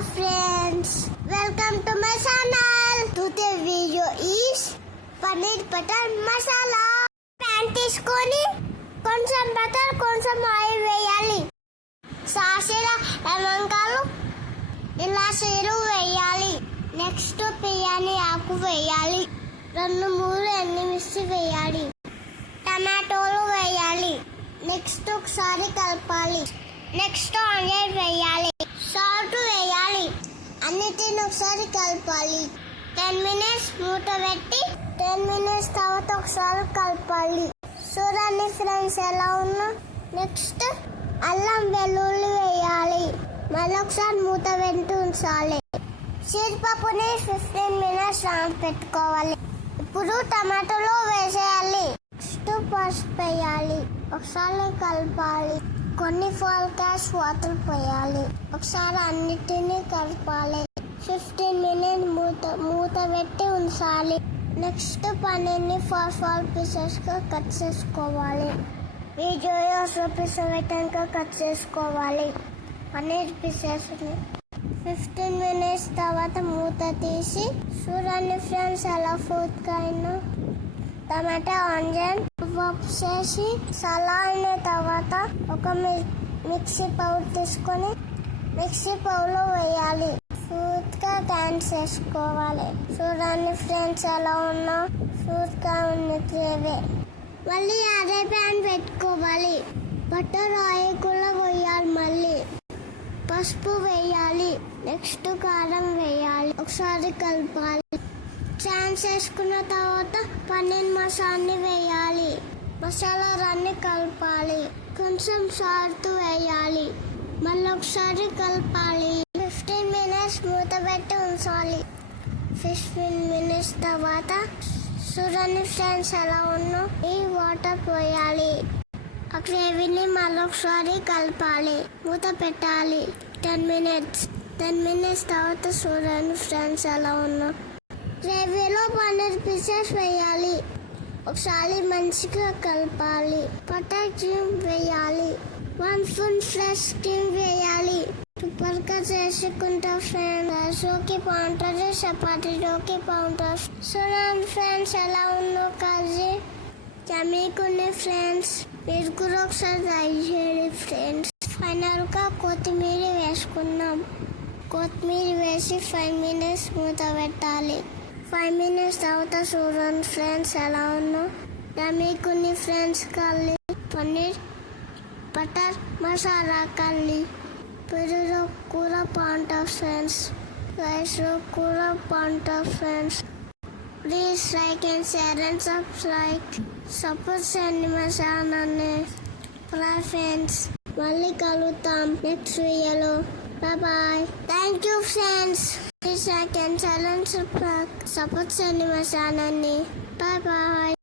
friends, welcome to my channel. Today video is paneer butter masala pan తీసుకొని కొంచెం butter కొంచెం oil వేయాలి సాసీల లవంగాలు సీరు వేయాలి నెక్స్ట్ బిర్యానీ ఆకు వేయాలి రెండు మూడు ఎండుమిర్చి వేయాలి టమాటోలు వేయాలి నెక్స్ట్ ఒకసారి కలపాలి నెక్స్ట్ ఆనియన్ వేయాలి అన్నిటిని ఒకసారి కలపాలి. టెన్ మినిట్స్ మూట పెట్టి టెన్ మినిట్స్ తర్వాత ఒకసారి కలపాలి. చూడండి ఫ్రెండ్స్ ఎలా ఉన్నా. నెక్స్ట్ అల్లం వెల్లుల్లి వేయాలి. మళ్ళీ ఒకసారి మూత పెట్టి ఉంచాలి. జీడిపప్పుని ఫిఫ్టీన్ మినిట్స్ పెట్టుకోవాలి. ఇప్పుడు టమాటోలో వేసేయాలి. నెక్స్ట్ పసుపు వేయాలి. ఒకసారి కలపాలి. కొన్ని ఫాల్ క్యాష్ వాటర్ పోయాలి. ఒకసారి అన్నిటినీ కలపాలి. ఫిఫ్టీన్ మినిట్ మూత మూత పెట్టి ఉంచాలి. నెక్స్ట్ పన్నీర్ని ఫాల్ ఫాల్ పీసెస్గా కట్ చేసుకోవాలి. వీడియో పీస్ పెట్టాక కట్ చేసుకోవాలి. పన్నీర్ పీసెస్ని ఫిఫ్టీన్ మినిట్స్ తర్వాత మూత తీసి చూడండి ఫ్రెండ్స్ ఎలా ఫుడ్ అయినా టమాటా ఆనియన్ పప్పు చేసి సలా అయిన తర్వాత ఒక మిక్సీ పౌడర్ తీసుకొని మిక్సీ పౌలో వేయాలి. స్మూత్గా డాన్స్ చేసుకోవాలి. చూడండి ఫ్రెండ్స్ ఎలా ఉన్నా స్మూత్గా ఉంది గ్రేవీ మళ్ళీ అదే ప్యాన్ పెట్టుకోవాలి. బట్టర్ ఆయిల్ కూడా వేయాలి మళ్ళీ. పసుపు వేయాలి. నెక్స్ట్ కారం వేయాలి. ఒకసారి కలపాలి. ఛాన్స్ వేసుకున్న తర్వాత పన్నీర్ మసాన్ని వేయాలి మసాలా రన్ని కలపాలి. కొంచెం సాల్ట్ వేయాలి. మళ్ళీ ఒకసారి కలపాలి. ఫిఫ్టీన్ మినిట్స్ మూత పెట్టి ఉంచాలి. ఫిఫ్టీన్ మినిట్స్ తర్వాత చూడండి ఫ్రెండ్స్ ఎలా ఉన్నో ఈ వాటర్ పోయాలి. ఆ గ్రేవీని మళ్ళీ ఒకసారి కలపాలి. మూత పెట్టాలి. టెన్ మినిట్స్ టెన్ మినిట్స్ తర్వాత చూడండి ఫ్రెండ్స్ ఎలా ఉన్నా గ్రేవీలో పన్నీర్ పీసెస్ వేయాలి. ఒకసారి మంచిగా కలపాలి. పొటాషియం వేయాలి. వన్ స్పూన్ ఫ్రెష్ క్రీమ్ వేయాలి. సూపర్గా చేసుకుంటా ఫ్రెండ్ ఓకే బాగుంటుంది చపాతీలోకి బాగుంటుంది చూడండి ఫ్రెండ్స్ ఎలా ఉందో కాజీ జమీకునే ఫ్రెండ్స్. మీరు కూడా ఒకసారి ట్రై చేయండి ఫ్రెండ్స్. ఫైనల్గా కొత్తిమీర వేసుకున్నాం కొత్తిమీర వేసి ఫైవ్ మినిట్స్ మూత పెట్టాలి. ఫైవ్ మినిట్స్ తర్వాత చూడండి ఫ్రెండ్స్ ఎలా ఉన్నా నీ ఫ్రెండ్స్ కల్లి పన్నీర్ బటర్ మసాలా కల్లి పెరుగు కూర పాంట ఫ్రెండ్స్ రైస్లో కూర పాంట friends please like and share and subscribe support చేయండి మా ఛానల్ని ఫ్రెండ్స్ మళ్ళీ కలుగుతాం నెక్స్ట్ వీడియోలో Bye bye. Thank you, friends. Please like and silence subscribe. Support Cinema me. Bye bye.